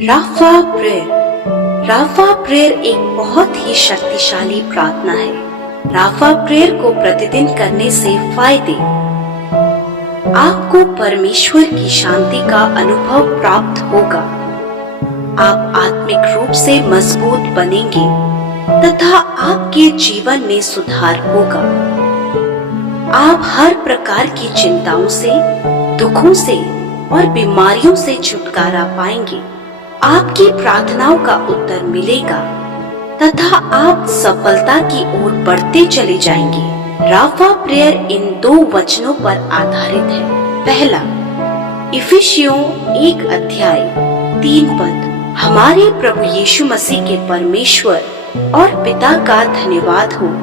Rafa prayer. Rafa prayer एक बहुत ही शक्तिशाली प्रार्थना है। राफा प्रेयर को प्रतिदिन करने से फायदे। आपको परमेश्वर की शांति का अनुभव प्राप्त होगा। आप आत्मिक रूप से मजबूत बनेंगे तथा आपके जीवन में सुधार होगा। आप हर प्रकार की चिंताओं से, दुखों से और बीमारियों से छुटकारा पाएंगे। आपकी प्रार्थनाओं का उत्तर मिलेगा तथा आप सफलता की ओर बढ़ते चले जाएंगे। राफा प्रेयर इन 2 वचनों पर आधारित है। पहला, इफिसियों 1 अध्याय 3 पद। हमारे प्रभु यीशु मसीह के परमेश्वर और पिता का धन्यवाद हो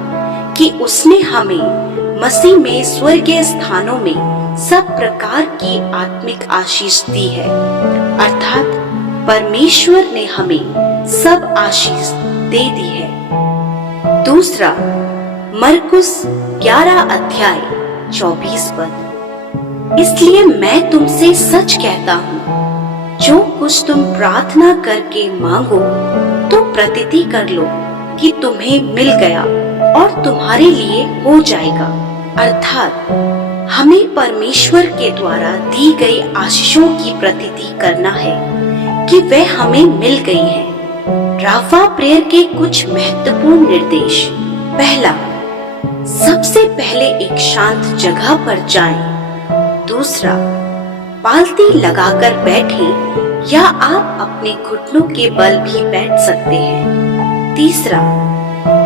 कि उसने हमें मसीह में स्वर्गीय स्थानों में सब प्रकार की आत्मिक आशीष दी है। अर्थात परमेश्वर ने हमें सब आशीष दे दी है। दूसरा, मरकुस 11 अध्याय 24 पद। इसलिए मैं तुमसे सच कहता हूँ, जो कुछ तुम प्रार्थना करके मांगो तो प्रतीति कर लो कि तुम्हें मिल गया और तुम्हारे लिए हो जाएगा। अर्थात हमें परमेश्वर के द्वारा दी गई आशीषों की प्रतीति करना है कि वह हमें मिल गई है। राफा प्रेयर के कुछ महत्वपूर्ण निर्देश। पहला, सबसे पहले एक शांत जगह पर जाएं। दूसरा, पालती लगाकर बैठें या आप अपने घुटनों के बल भी बैठ सकते हैं। तीसरा,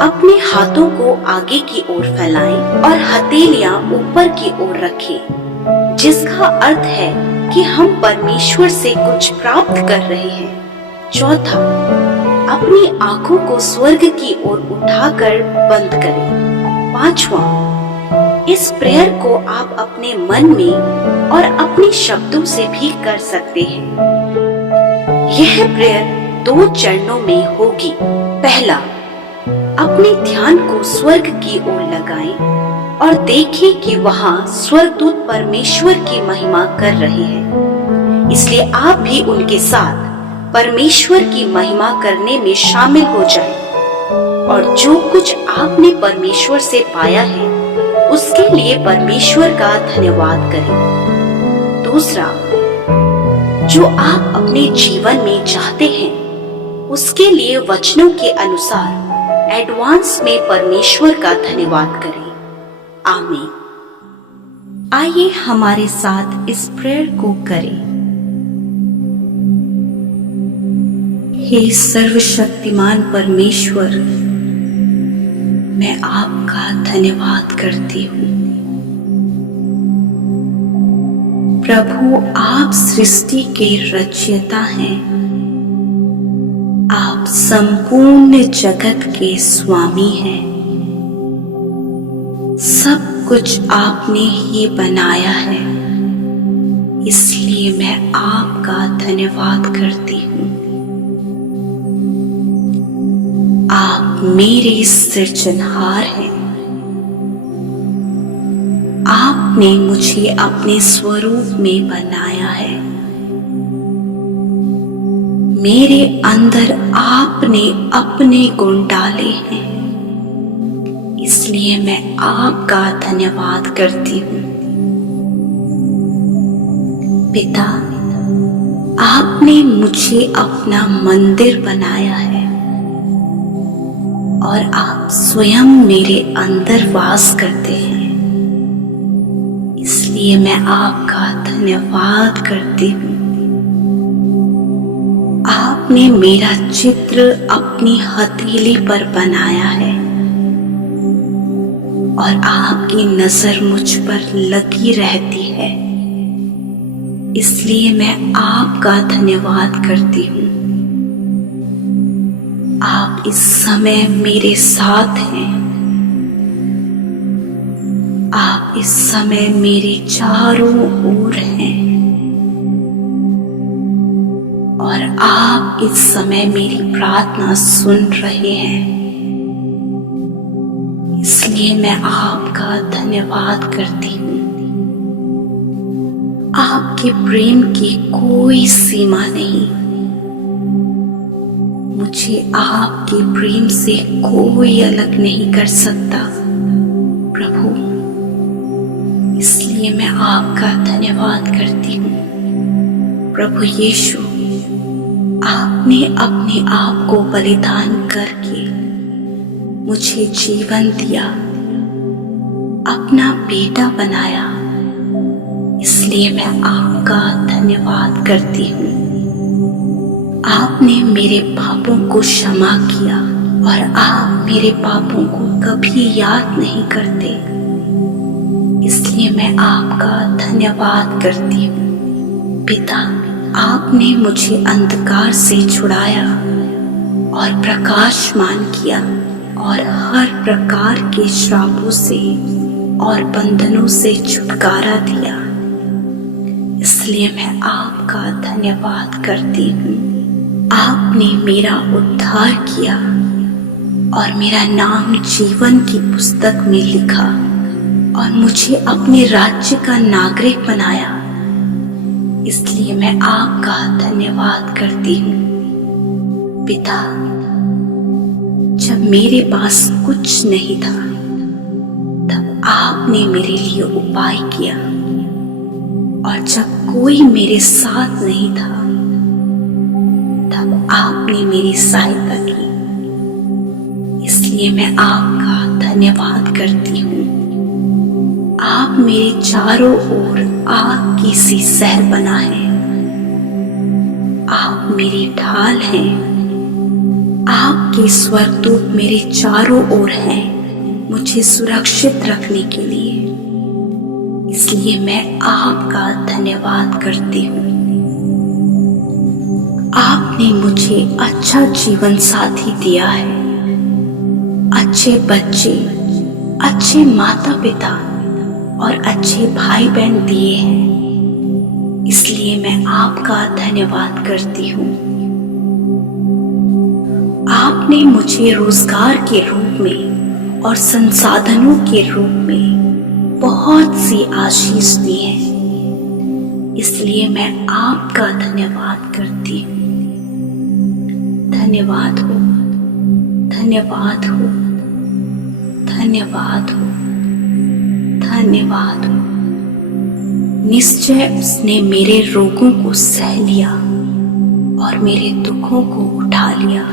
अपने हाथों को आगे की ओर फैलाएं और हथेलियां ऊपर की ओर रखें, जिसका अर्थ है कि हम परमेश्वर से कुछ प्राप्त कर रहे हैं। चौथा, अपनी आंखों को स्वर्ग की ओर उठाकर बंद करें। पांचवा, इस प्रेयर को आप अपने मन में और अपने शब्दों से भी कर सकते हैं। यह प्रेयर 2 चरणों में होगी। पहला, अपने ध्यान को स्वर्ग की ओर लगाएं और देखें कि वहाँ स्वर्गदूत परमेश्वर की महिमा कर रहे हैं। इसलिए आप भी उनके साथ परमेश्वर की महिमा करने में शामिल हो जाएं और जो कुछ आपने परमेश्वर से पाया है उसके लिए परमेश्वर का धन्यवाद करें। दूसरा, जो आप अपने जीवन में चाहते हैं उसके लिए वचनों के अनुसार एडवांस में परमेश्वर का धन्यवाद करें। आमीन। आइए हमारे साथ इस प्रेयर को करें। हे सर्वशक्तिमान परमेश्वर, मैं आपका धन्यवाद करती हूँ। प्रभु, आप सृष्टि के रचयिता हैं। आप संपूर्ण जगत के स्वामी हैं। सब कुछ आपने ही बनाया है, इसलिए मैं आपका धन्यवाद करती हूँ। आप मेरे सृजनहार हैं। आपने मुझे अपने स्वरूप में बनाया है। मेरे अंदर आपने अपने गुण डाले हैं, इसलिए मैं आपका धन्यवाद करती हूँ। पिता, आपने मुझे अपना मंदिर बनाया है और आप स्वयं मेरे अंदर वास करते हैं, इसलिए मैं आपका धन्यवाद करती हूँ। आपने मेरा चित्र अपनी हथेली पर बनाया है और आपकी नजर मुझ पर लगी रहती है, इसलिए मैं आपका धन्यवाद करती हूँ। आप इस समय मेरे साथ हैं। आप इस समय मेरे चारों ओर हैं और आप इस समय मेरी प्रार्थना सुन रहे हैं, इसलिए मैं आपका धन्यवाद करती हूँ। आपके प्रेम की कोई सीमा नहीं। मुझे आपके प्रेम से कोई अलग नहीं कर सकता प्रभु, इसलिए मैं आपका धन्यवाद करती हूँ। प्रभु यीशु, आपने अपने आप को बलिदान करके मुझे जीवन दिया, अपना बेटा बनाया, इसलिए मैं आपका धन्यवाद करती हूँ। आपने मेरे पापों को क्षमा किया और आप मेरे पापों को कभी याद नहीं करते, इसलिए मैं आपका धन्यवाद करती हूँ। पिता, आपने मुझे अंधकार से छुड़ाया और प्रकाशमान किया और हर प्रकार के श्रापों से और बंधनों से छुटकारा दिया, इसलिए मैं आपका धन्यवाद करती हूँ। आपने मेरा उद्धार किया और मेरा नाम जीवन की पुस्तक में लिखा और मुझे अपने राज्य का नागरिक बनाया, इसलिए मैं आपका धन्यवाद करती हूँ। पिता, जब मेरे पास कुछ नहीं था तब आपने मेरे लिए उपाय किया, और जब कोई मेरे साथ नहीं था तब आपने मेरी सहायता की, इसलिए मैं आपका धन्यवाद करती हूँ। आप मेरे चारों ओर आग की सी सहर बना है। आप मेरी ढाल हैं, आपके स्वर्गदूत मेरे चारों ओर हैं मुझे सुरक्षित रखने के लिए, इसलिए मैं आपका धन्यवाद करती हूँ। आपने मुझे अच्छा जीवन साथी दिया है, अच्छे बच्चे, अच्छे माता पिता और अच्छे भाई बहन दिए हैं, इसलिए मैं आपका धन्यवाद करती हूँ। आपने मुझे रोजगार के रूप में और संसाधनों के रूप में बहुत सी आशीष दी है, इसलिए मैं आपका धन्यवाद करती हूँ। धन्यवाद हो, धन्यवाद हो, धन्यवाद हो, धन्यवाद हो। निश्चय उसने मेरे रोगों को सह लिया और मेरे दुखों को उठा लिया।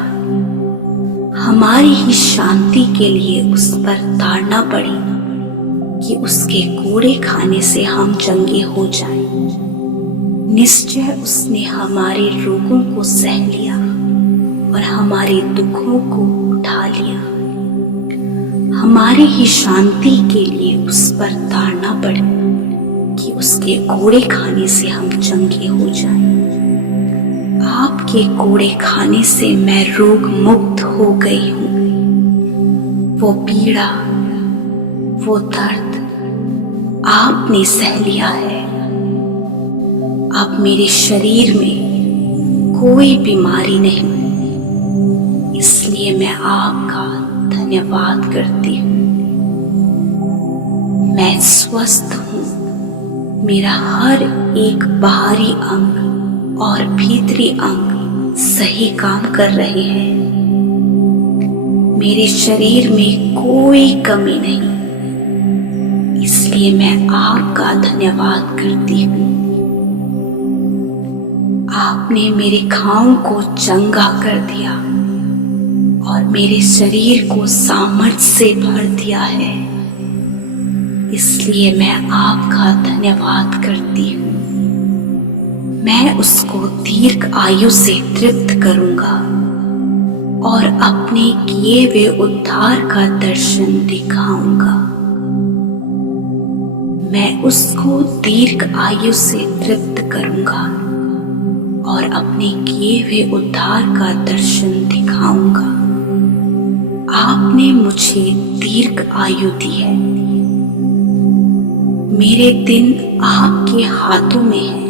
हमारी ही शांति के लिए उस पर ताड़ना पड़ी कि उसके कोड़े खाने से हम चंगे हो जाएं। निश्चय उसने हमारे रोगों को सह लिया और हमारे दुखों को उठा लिया। हमारी ही शांति के लिए उस पर ताड़ना पड़ी कि उसके कोड़े खाने से हम चंगे हो जाएं। आपके कोड़े खाने से मैं रोग मुक्त हो गई हूँ। वो पीड़ा, वो दर्द आपने सह लिया है। अब मेरे शरीर में कोई बीमारी नहीं, इसलिए मैं आपका धन्यवाद करती हूँ। मैं स्वस्थ हूँ। मेरा हर एक बाहरी अंग और भीतरी अंग सही काम कर रहे हैं। मेरे शरीर में कोई कमी नहीं, इसलिए मैं आपका धन्यवाद करती हूँ। आपने मेरे घावों को चंगा कर दिया और मेरे शरीर को सामर्थ्य से भर दिया है, इसलिए मैं आपका धन्यवाद करती हूँ। मैं उसको दीर्घ आयु से तृप्त करूंगा और अपने किए हुए उद्धार का दर्शन दिखाऊंगा। मैं उसको दीर्घ आयु से तृप्त करूंगा और अपने किए हुए उद्धार का दर्शन दिखाऊंगा। आपने मुझे दीर्घ आयु दी है। मेरे दिन आपके हाथों में है,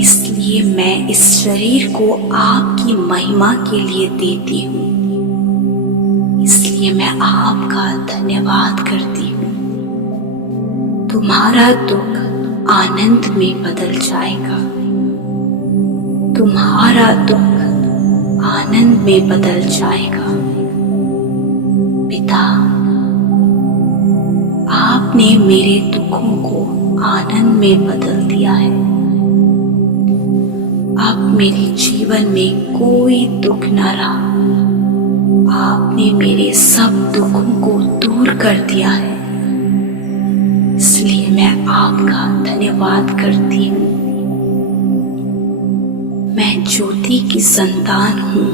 इसलिए मैं इस शरीर को आपकी महिमा के लिए देती हूँ। इसलिए मैं आपका धन्यवाद करती हूँ। तुम्हारा दुख आनंद में बदल जाएगा। तुम्हारा दुख आनंद में बदल जाएगा। पिता, आपने मेरे दुखों को आनंद में बदल दिया है। अब मेरे जीवन में कोई दुख न रहा। आपने मेरे सब दुखों को दूर कर दिया है। इसलिए मैं आपका धन्यवाद करती हूँ। मैं ज्योति की संतान हूँ।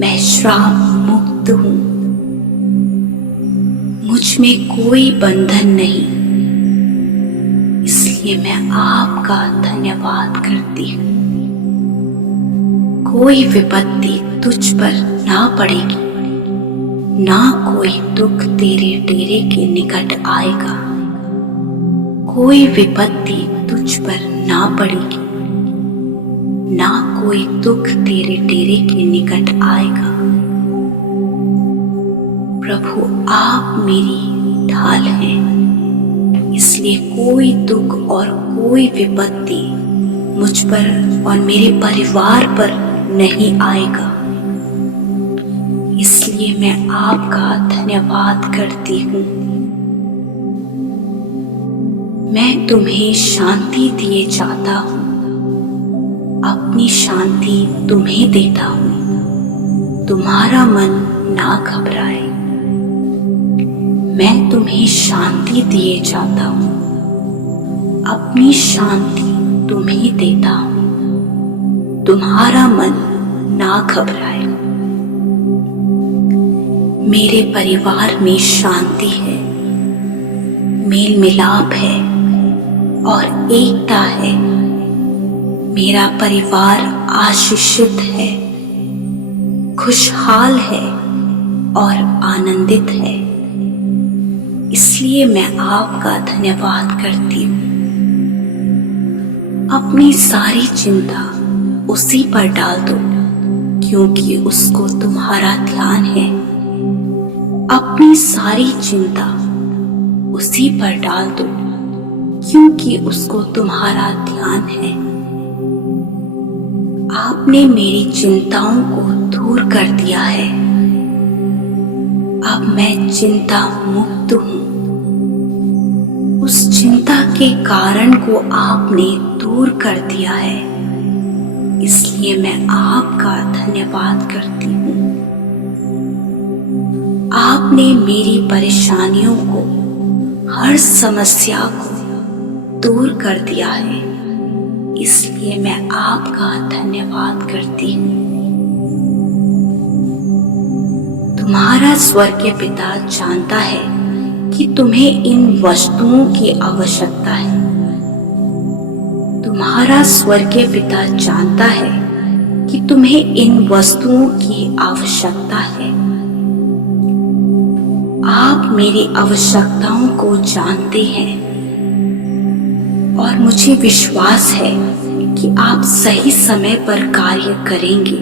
मैं श्राप मुक्त हूँ। मुझ में कोई बंधन नहीं। इसलिए मैं आपका धन्यवाद करती हूँ। कोई विपत्ति तुझ पर ना पड़ेगी, ना कोई दुख तेरे डेरे के निकट आएगा। कोई विपत्ति तुझ पर ना पड़ेगी, ना कोई दुख तेरे डेरे के निकट आएगा। प्रभु, आप मेरी ढाल हैं, इसलिए कोई दुख और कोई विपत्ति मुझ पर और मेरे परिवार पर नहीं आएगा। इसलिए मैं आपका धन्यवाद करती हूँ। मैं तुम्हें शांति दिए जाता हूँ। अपनी शांति तुम्हें देता हूँ। तुम्हारा मन ना घबराए। मैं तुम्हें शांति दिए जाता हूँ। अपनी शांति तुम्हें देता हूँ। तुम्हारा मन ना घबराए। मेरे परिवार में शांति है, मेल मिलाप है और एकता है। मेरा परिवार आशीषित है, खुशहाल है और आनंदित है। इसलिए मैं आपका धन्यवाद करती हूँ। अपनी सारी चिंता उसी पर डाल दो, क्योंकि उसको तुम्हारा ध्यान है। अपनी सारी चिंता उसी पर डाल दो, क्योंकि उसको तुम्हारा ध्यान है। आपने मेरी चिंताओं को दूर कर दिया है। अब मैं चिंता मुक्त हूँ। उस चिंता के कारण को आपने दूर कर दिया है। इसलिए मैं आपका धन्यवाद करती हूँ। आपने मेरी परेशानियों को, हर समस्या को दूर कर दिया है। इसलिए मैं आपका धन्यवाद करती हूँ। तुम्हारा स्वर्गीय पिता जानता है कि तुम्हें इन वस्तुओं की आवश्यकता है। तुम्हारा स्वर्गीय पिता जानता है कि तुम्हें इन वस्तुओं की आवश्यकता है। आप मेरी आवश्यकताओं को जानते हैं और मुझे विश्वास है कि आप सही समय पर कार्य करेंगे।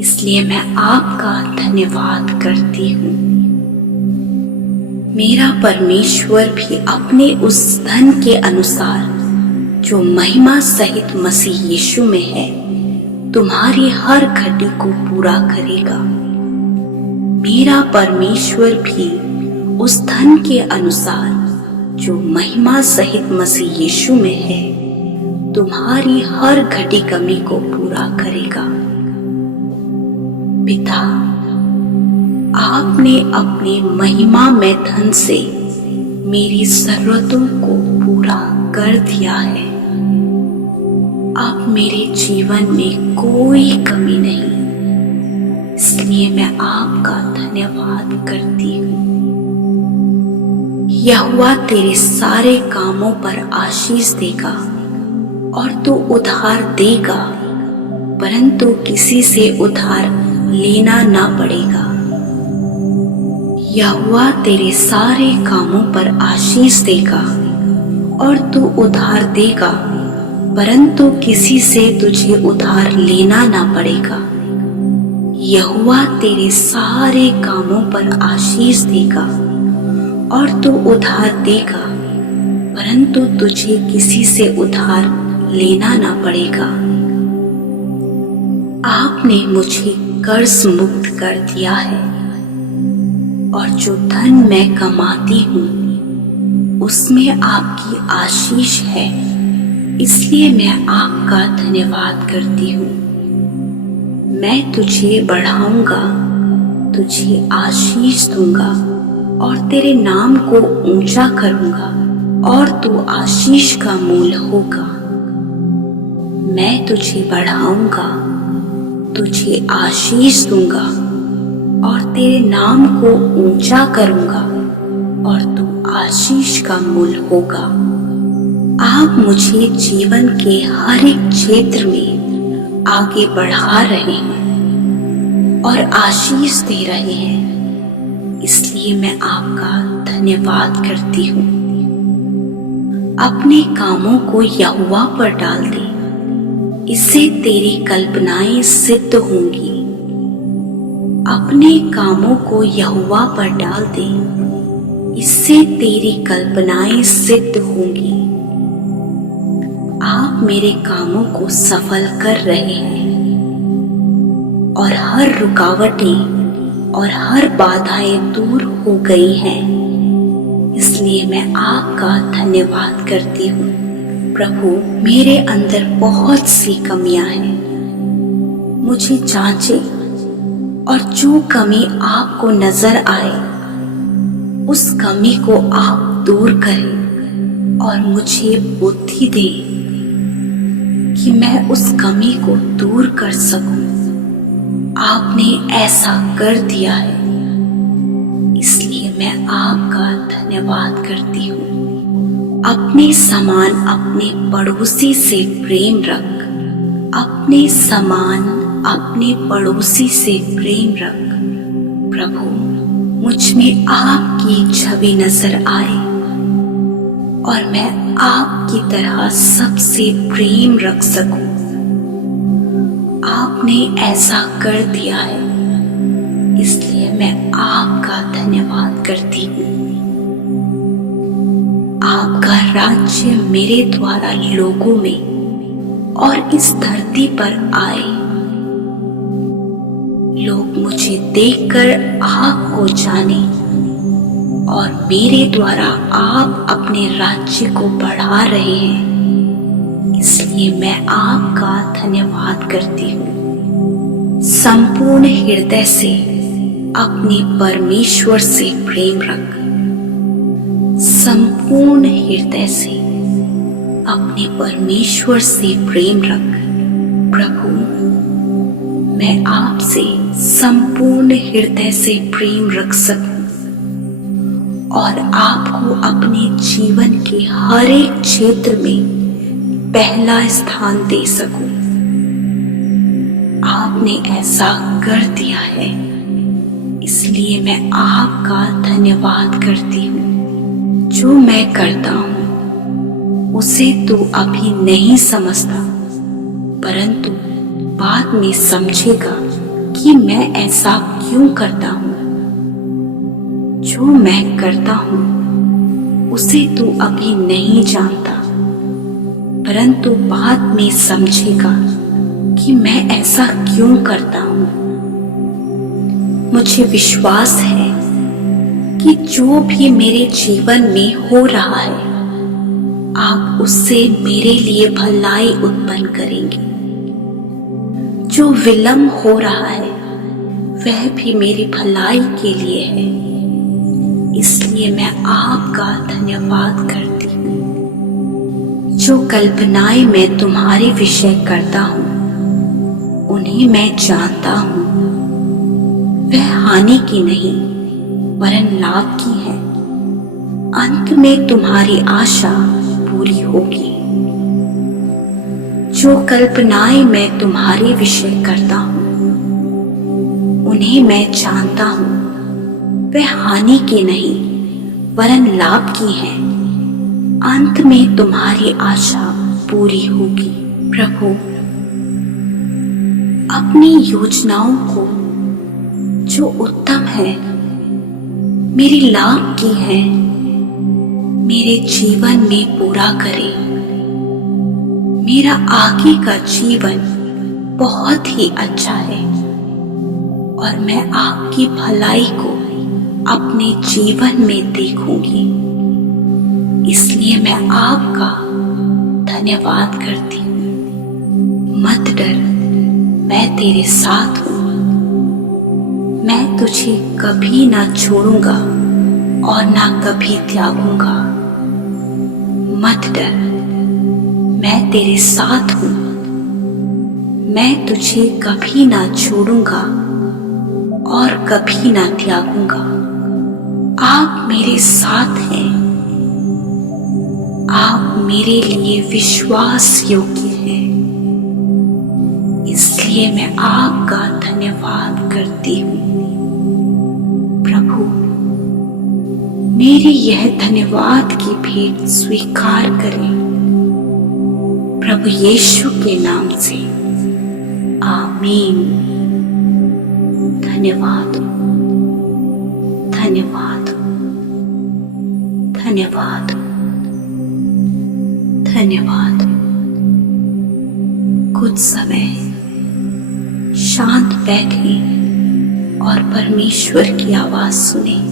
इसलिए मैं आपका धन्यवाद करती हूँ। मेरा परमेश्वर भी अपने उस धन के अनुसार जो महिमा सहित मसीह यीशु में है, तुम्हारी हर घटी को पूरा करेगा। मेरा परमेश्वर भी उस धन के अनुसार जो महिमा सहित मसीह यीशु में है, तुम्हारी हर घटी कमी को पूरा करेगा। पिता, आपने अपने महिमा में धन से मेरी जरूरतों को पूरा कर दिया है। अब मेरे जीवन में कोई कमी नहीं। इसलिए मैं आपका धन्यवाद करती हूँ। यहोवा तेरे सारे कामों पर आशीष देगा और तू उधार देगा, परंतु किसी से उधार लेना ना पड़ेगा। यहोवा तेरे सारे कामों पर आशीष देगा और तू उधार देगा, परंतु किसी से तुझे उधार लेना ना पड़ेगा। यहोवा तेरे सारे कामों पर आशीष देगा और तू उधार देगा, परंतु तुझे किसी से उधार लेना ना पड़ेगा। आपने मुझे कर्ज मुक्त कर दिया है और जो धन मैं कमाती हूँ उसमें आपकी आशीष है, इसलिए मैं आपका धन्यवाद करती हूँ। मैं तुझे बढ़ाऊंगा, तुझे आशीष दूंगा और तेरे नाम को ऊंचा करूंगा और तू आशीष का मूल होगा। मैं तुझे बढ़ाऊंगा, तुझे आशीष दूंगा और तेरे नाम को ऊंचा करूंगा और तू आशीष का मूल होगा। आप मुझे जीवन के हर एक क्षेत्र में आगे बढ़ा रहे हैं और आशीष दे रहे हैं, इसलिए मैं आपका धन्यवाद करती हूँ। अपने कामों को यहोवा पर डाल दे, इससे तेरी कल्पनाएं सिद्ध होंगी। अपने कामों को यहोवा पर डाल दे, इससे तेरी कल्पनाएं सिद्ध होंगी। आप मेरे कामों को सफल कर रहे हैं और हर रुकावटें और हर बाधाएं दूर हो गई हैं, इसलिए मैं आपका धन्यवाद करती हूँ। प्रभु, मेरे अंदर बहुत सी कमियां हैं, मुझे जांचे और जो कमी आपको नजर आए उस कमी को आप दूर करें और मुझे बुद्धि दें कि मैं उस कमी को दूर कर सकूं। आपने ऐसा कर दिया है, इसलिए मैं आपका धन्यवाद करती हूँ। अपने समान अपने पड़ोसी से प्रेम रख, अपने समान अपने पड़ोसी से प्रेम रख। प्रभु, मुझ में आपकी छवि नजर आए और मैं आपकी तरह सबसे प्रेम रख सकूं। आपने ऐसा कर दिया है, इसलिए मैं आपका धन्यवाद करती हूँ। आपका राज्य मेरे द्वारा लोगों में और इस धरती पर आए। लोग मुझे देखकर आपको जाने और मेरे द्वारा आप अपने राज्य को बढ़ा रहे हैं, इसलिए मैं आपका धन्यवाद करती हूँ। संपूर्ण हृदय से अपने परमेश्वर से प्रेम रख, संपूर्ण हृदय से अपने परमेश्वर से प्रेम रख। प्रभु, मैं आपसे संपूर्ण हृदय से प्रेम रख सकूं और आपको अपने जीवन के हर एक क्षेत्र में पहला स्थान दे सकूं। आपने ऐसा कर दिया है, इसलिए मैं आपका धन्यवाद करती हूँ। जो मैं करता हूँ उसे तू अभी नहीं समझता, परंतु बाद में समझेगा कि मैं ऐसा क्यों करता हूँ। जो मैं करता हूँ उसे तू अभी नहीं जानता, परंतु बाद में समझेगा कि मैं ऐसा क्यों करता हूँ। मुझे विश्वास है कि जो भी मेरे जीवन में हो रहा है, आप उससे मेरे लिए भलाई उत्पन्न करेंगे। जो विलंब हो रहा है वह भी मेरी भलाई के लिए है, इसलिए मैं आपका धन्यवाद करती हूँ। जो कल्पनाएं मैं तुम्हारे विषय करता हूँ उन्हें मैं जानता हूँ, वह हानि की नहीं वरन लाभ की है। अंत में तुम्हारी आशा पूरी होगी। जो कल्पनाएं मैं तुम्हारे विषय करता हूँ उन्हें मैं जानता हूँ, वह हानि की नहीं वरन लाभ की है। अंत में तुम्हारी आशा पूरी होगी। प्रभु, अपनी योजनाओं को जो उत्तम है, मेरी लाभ की है, मेरे जीवन में पूरा करे। मेरा आगे का जीवन बहुत ही अच्छा है और मैं आपकी भलाई को अपने जीवन में देखूंगी। इसलिए मैं आपका धन्यवाद करती हूँ। मत डर, मैं तेरे साथ हूँ। मैं तुझे कभी ना छोड़ूंगा और ना कभी त्यागूंगा। मत डर, मैं तेरे साथ हूँ। मैं तुझे कभी ना छोड़ूंगा और कभी ना त्यागूंगा। आप मेरे साथ हैं। आप मेरे लिए विश्वास योग्य हैं। इसलिए मैं आपका धन्यवाद करती हूँ। प्रभु, मेरी यह धन्यवाद की भेंट स्वीकार करें। प्रभु यीशु के नाम से आमीन। धन्यवाद, धन्यवाद, धन्यवाद, धन्यवाद। कुछ समय शांत बैठें और परमेश्वर की आवाज सुनें।